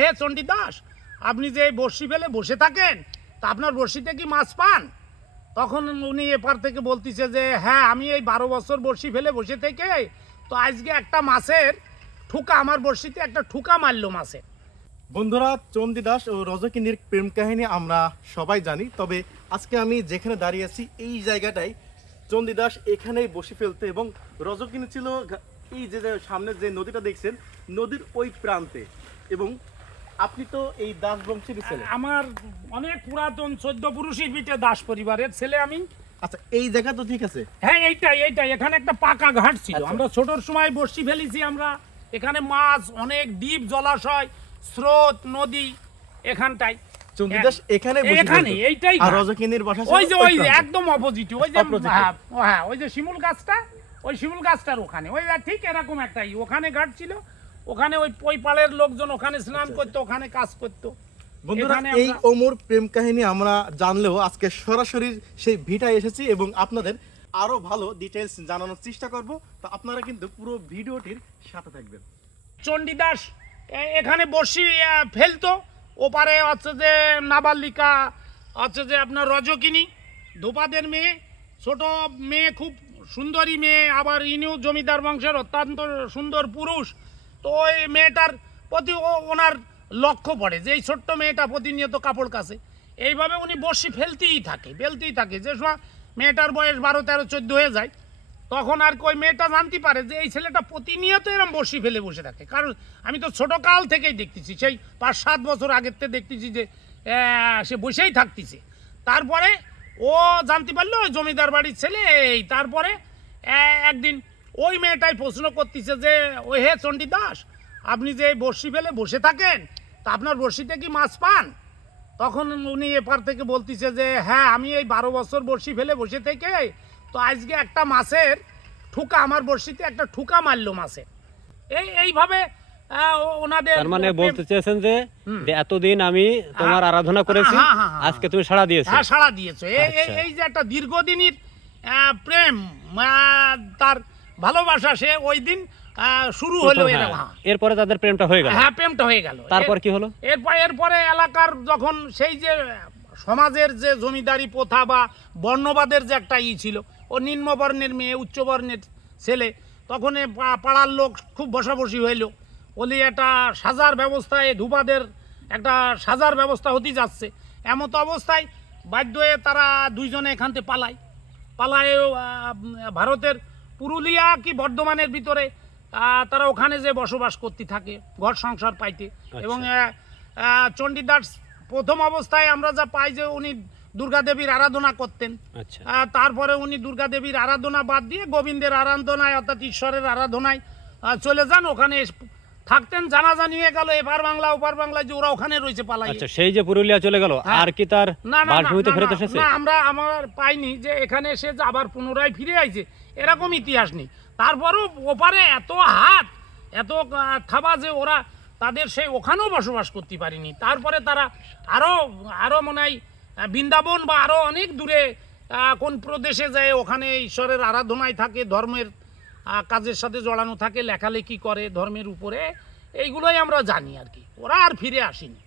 হে চণ্ডীদাস, আপনি যে বড়শি ফেলে বসে থাকেন, তা আপনার বড়শিতে কি মাছ পান? তখন উনি এপার থেকে বলতেছে যে হ্যাঁ, আমি এই 12 বছর বড়শি ফেলে বসে থেকে তো আজকে একটা মাছের ঠুকা, আমার বড়শিতে একটা ঠুকা মারলো মাছে। বন্ধুরা, চণ্ডীদাস ও রজকিনীর প্রেম কাহিনী আমরা সবাই জানি, তবে আজকে আমি যেখানে দাঁড়িয়ে আছি এই জায়গাটাই চণ্ডীদাস এখানেই বসে ফেলতে এবং রজকিনী ছিল এই যে সামনে যে নদীটা দেখছেন নদীর ওই প্রান্তে। এবং আপনি তো এই দাস বংশের ছেলে। আমার অনেক পুরাতন 14 পুরুষের বিটে দাস পরিবারের ছেলে আমি। আচ্ছা, এই জায়গা তো ঠিক আছে। হ্যাঁ, এইটাই এখানে একটা পাকা ঘাট ছিল। আমরা ছোটর সময় বর্ষি ফেলেছি। আমরা এখানে মাছ, অনেক দ্বীপ, জলাশয়, স্রোত, নদী এখানটাই। চণ্ডীদাস এখানে এইটাই আর রজকিনীর বাসা ওই যে একদম অপোজিট, ওই যে হ্যাঁ, ওই যে শিমুল গাছটা, ওই শিমুল গাছটার ওখানে, ওই ঠিক এরকম একটাই ওখানে ঘাট ছিল। ওখানে ওই পাড়ের লোকজন ওখানে স্নান করতো, ওখানে কাজ করতো। বন্ধুরা, এই অমর প্রেম কাহিনী আমরা জানলেও আজকে সরাসরি সেই ভিটায় এসেছি এবং আপনাদের আরো ভালো ডিটেইলস জানানোর চেষ্টা করব। তো আপনারা কিন্তু পুরো ভিডিওটির সাথে থাকবেন। চণ্ডীদাস এখানে বসি ফেলতো। ওপারে হচ্ছে যে নাবালিকা, হচ্ছে যে আপনার রজকিনী, ধোপাদের মেয়ে, ছোট মেয়ে, খুব সুন্দরী মেয়ে, আবার ইনিও জমিদার বংশের অত্যন্ত সুন্দর পুরুষ। তো ওই মেয়েটার প্রতি ওনার লক্ষ্য পড়ে যে এই ছোট্ট মেয়েটা প্রতিনিয়ত কাপড় কাচে। এইভাবে উনি বসি ফেলতেই থাকে। যে সময় মেয়েটার বয়স 12, 13, 14 হয়ে যায়, তখন আর ওই মেয়েটা জানতে পারে যে এই ছেলেটা প্রতিনিয়ত এরকম বসি ফেলে বসে থাকে। কারণ আমি তো ছোট কাল থেকেই দেখতেছি, সেই 5-7 বছর আগের থেকে দেখতেছি যে সে বসেই থাকতেছে। তারপরে ও জানতে পারলো ওই জমিদার বাড়ির ছেলে। তারপরে একদিন ওই মেয়েটাই প্রশ্ন করতেছে যে ওই হে চণ্ডীদাস, আপনি যে বড়শি ফেলে বসে থাকেন, তা আপনার বড়শিতে কি মাছ পান? তখন উনি এপার থেকে বলতেছে যে হ্যাঁ, আমি এই 12 বছর বড়শি ফেলে বসে থেকে তো আজকে একটা মাছের ঠুকা, আমার বড়শিতে একটা ঠুকা মারলো মাছে। এইভাবে ওনাদের তার মানে বলতে চেয়েছেন যে এতদিন আমি তোমার আরাধনা করেছি, আজকে তুমি সাড়া দিয়েছো। হ্যাঁ, সাড়া দিয়েছো। এই যে একটা দীর্ঘদিনের প্রেম, তার ভালোবাসা, সে ওই দিন শুরু হলো। এরপরে তাদের প্রেমটা হয়ে গেল। হ্যাঁ, প্রেমটা হয়ে গেল। তারপর কি হলো? এরপরে এলাকার যখন সেই যে সমাজের যে জমিদারি প্রথা বা বর্ণবাদের যে একটা ছিল, ও নিম্নবর্ণের মেয়ে, উচ্চবর্ণের ছেলে, তখন পাড়ার লোক খুব বসাবসি হইল। বলি একটা সাজার ব্যবস্থায়, ধুপাদের একটা সাজার ব্যবস্থা হতে যাচ্ছে। এমত অবস্থায় বাধ্য হয়ে তারা দুইজনে এখান থেকে পালায় ভারতের পুরুলিয়া কি বর্ধমানের ভিতরে তারা ওখানে যে বসবাস করতে থাকে, ঘর সংসার পাইতে। এবং চণ্ডীদাস প্রথম অবস্থায় আমরা যা পাই যে উনি দুর্গা দেবীর আরাধনা করতেন। তারপরে উনি দুর্গা দেবীর আরাধনা বাদ দিয়ে গোবিন্দের আরাধনায়, অর্থাৎ ঈশ্বরের আরাধনায় চলে যান। ওখানে থাকতেন। জানাজানি হয়ে গেল এপার বাংলা ওপার বাংলা, যে ওরা ওখানে রয়েছে পালাই। সেই যে পুরুলিয়া চলে গেল, আর কি তার বাসভূমিতে ফেরত এসেছে? না, আমার পাইনি যে এখানে এসে আবার পুনরায় ফিরে আইছে, এরকম ইতিহাস নেই। তারপরও ওপারে এত হাত, এত থাবা যে ওরা তাদের সেই ওখানেও বসবাস করতে পারেনি। তারপরে তারা আরো মনে হয় বৃন্দাবন বা আরো অনেক দূরে কোন প্রদেশে যায়, ওখানে ঈশ্বরের আরাধনায় থাকে, ধর্মের কাজের সাথে জড়ানো থাকে, লেখালেখি করে ধর্মের উপরে। এইগুলোই আমরা জানি আর কি। ওরা আর ফিরে আসেনি।